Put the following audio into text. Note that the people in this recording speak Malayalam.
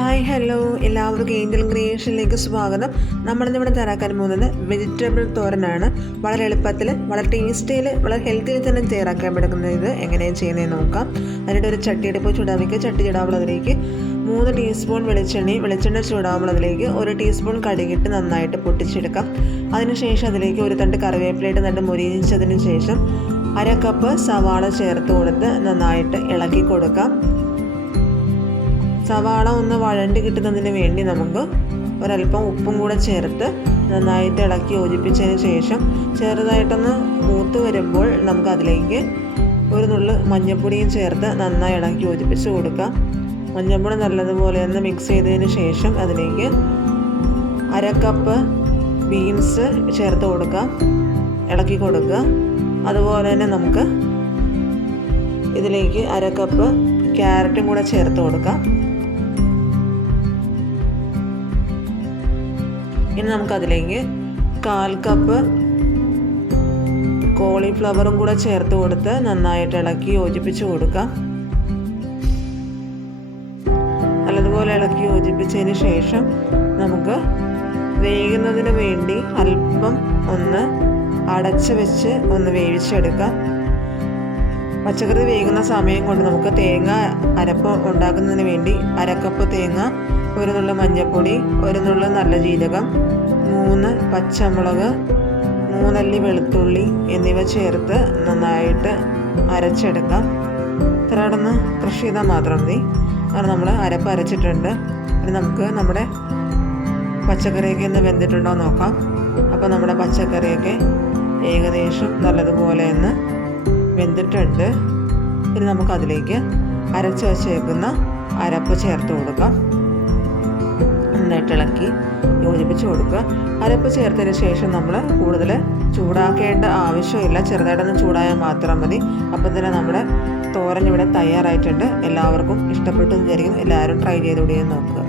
ഹായ് ഹലോ, എല്ലാവർക്കും ഏഞ്ചൽ ക്രിയേഷനിലേക്ക് സ്വാഗതം. നമ്മളിന്നിവിടെ തയ്യാറാക്കാൻ പോകുന്നത് വെജിറ്റബിൾ തോരനാണ്. വളരെ എളുപ്പത്തിൽ, വളരെ ടേസ്റ്റിയിൽ, വളരെ ഹെൽത്തിയിൽ തന്നെ തയ്യാറാക്കാൻ പറ്റുന്നത്. ഇത് എങ്ങനെയാണ് ചെയ്യുന്നതെന്ന് നോക്കാം. അതിനായിട്ട് ഒരു ചട്ടിയെടുപ്പ് ചൂടാൻ വയ്ക്കുക. ചട്ടി ചൂടാകുമ്പോൾ അതിലേക്ക് 3 ടീസ്പൂൺ വെളിച്ചെണ്ണ ചൂടാകുമ്പോൾ അതിലേക്ക് 1 ടീസ്പൂൺ കടുകിട്ട് നന്നായിട്ട് പൊട്ടിച്ചെടുക്കാം. അതിനുശേഷം അതിലേക്ക് ഒരു തണ്ട് കറിവേപ്പിലയിട്ട് നല്ല മൊരിയിച്ചതിന് ശേഷം 1/2 കപ്പ് സവാള ചേർത്ത് കൊടുത്ത് നന്നായിട്ട് ഇളക്കി കൊടുക്കാം. സവാള ഒന്ന് വഴണ്ട് കിട്ടുന്നതിന് വേണ്ടി നമുക്ക് ഒരല്പം ഉപ്പും കൂടെ ചേർത്ത് നന്നായിട്ട് ഇളക്കി യോജിപ്പിച്ചതിന് ശേഷം ചെറുതായിട്ടൊന്ന് മൂത്ത് വരുമ്പോൾ നമുക്ക് അതിലേക്ക് ഒരു നുള്ളു മഞ്ഞൾപ്പൊടിയും ചേർത്ത് നന്നായി ഇളക്കി യോജിപ്പിച്ച് കൊടുക്കാം. മഞ്ഞൾപ്പൊടി നല്ലതുപോലെ ഒന്ന് മിക്സ് ചെയ്തതിന് ശേഷം അതിലേക്ക് 1/2 കപ്പ് ബീൻസ് ചേർത്ത് കൊടുക്കാം, ഇളക്കി കൊടുക്കുക. അതുപോലെ തന്നെ നമുക്ക് ഇതിലേക്ക് 1/2 കപ്പ് ക്യാരറ്റും കൂടെ ചേർത്ത് കൊടുക്കാം. ഇനി നമുക്കതിലേക്ക് 1/4 കപ്പ് കോളിഫ്ലവറും കൂടെ ചേർത്ത് കൊടുത്ത് നന്നായിട്ട് ഇളക്കി യോജിപ്പിച്ച് കൊടുക്കാം. നല്ലതുപോലെ ഇളക്കി യോജിപ്പിച്ചതിന് ശേഷം നമുക്ക് വേകുന്നതിന് വേണ്ടി അല്പം ഒന്ന് അടച്ച് വെച്ച് ഒന്ന് വേവിച്ചെടുക്കാം. പച്ചക്കറി വേകുന്ന സമയം കൊണ്ട് നമുക്ക് തേങ്ങ അരപ്പ് ഉണ്ടാക്കുന്നതിന് വേണ്ടി 1/2 കപ്പ് തേങ്ങ, 1 നുള്ളു മഞ്ഞൾപ്പൊടി, 1 നുള്ളു നല്ല ജീരകം, 3 പച്ചമുളക്, 3 അല്ലി വെളുത്തുള്ളി എന്നിവ ചേർത്ത് നന്നായിട്ട് അരച്ചെടുക്കാം. ഇത്രയോടൊന്ന് ക്രഷ് ചെയ്താൽ മാത്രം മതി. കാരണം നമ്മൾ അരപ്പ് അരച്ചിട്ടുണ്ട്. ഇനി നമുക്ക് നമ്മുടെ പച്ചക്കറിയൊക്കെ ഒന്ന് വെന്തിട്ടുണ്ടോ നോക്കാം. അപ്പോൾ നമ്മുടെ പച്ചക്കറിയൊക്കെ ഏകദേശം നല്ലതുപോലെ ഒന്ന് വെന്തിട്ടുണ്ട്. ഇനി നമുക്കതിലേക്ക് അരച്ച് വച്ചേക്കുന്ന അരപ്പ് ചേർത്ത് കൊടുക്കാം. നന്നായിട്ട് ഇളക്കി യോജിപ്പിച്ച് കൊടുക്കുക. അരപ്പ് ചേർത്തതിന് ശേഷം നമ്മൾ കൂടുതൽ ചൂടാക്കേണ്ട ആവശ്യമില്ല, ചെറുതായിട്ടൊന്ന് ചൂടായാൽ മാത്രം മതി. അപ്പം തന്നെ നമ്മുടെ തോരൻ ഇവിടെ തയ്യാറായിട്ടുണ്ട്. എല്ലാവർക്കും ഇഷ്ടപ്പെട്ടു എന്ന് വിചാരിക്കുന്നു. എല്ലാവരും ട്രൈ ചെയ്തുകൂടിയെന്ന് നോക്കുക.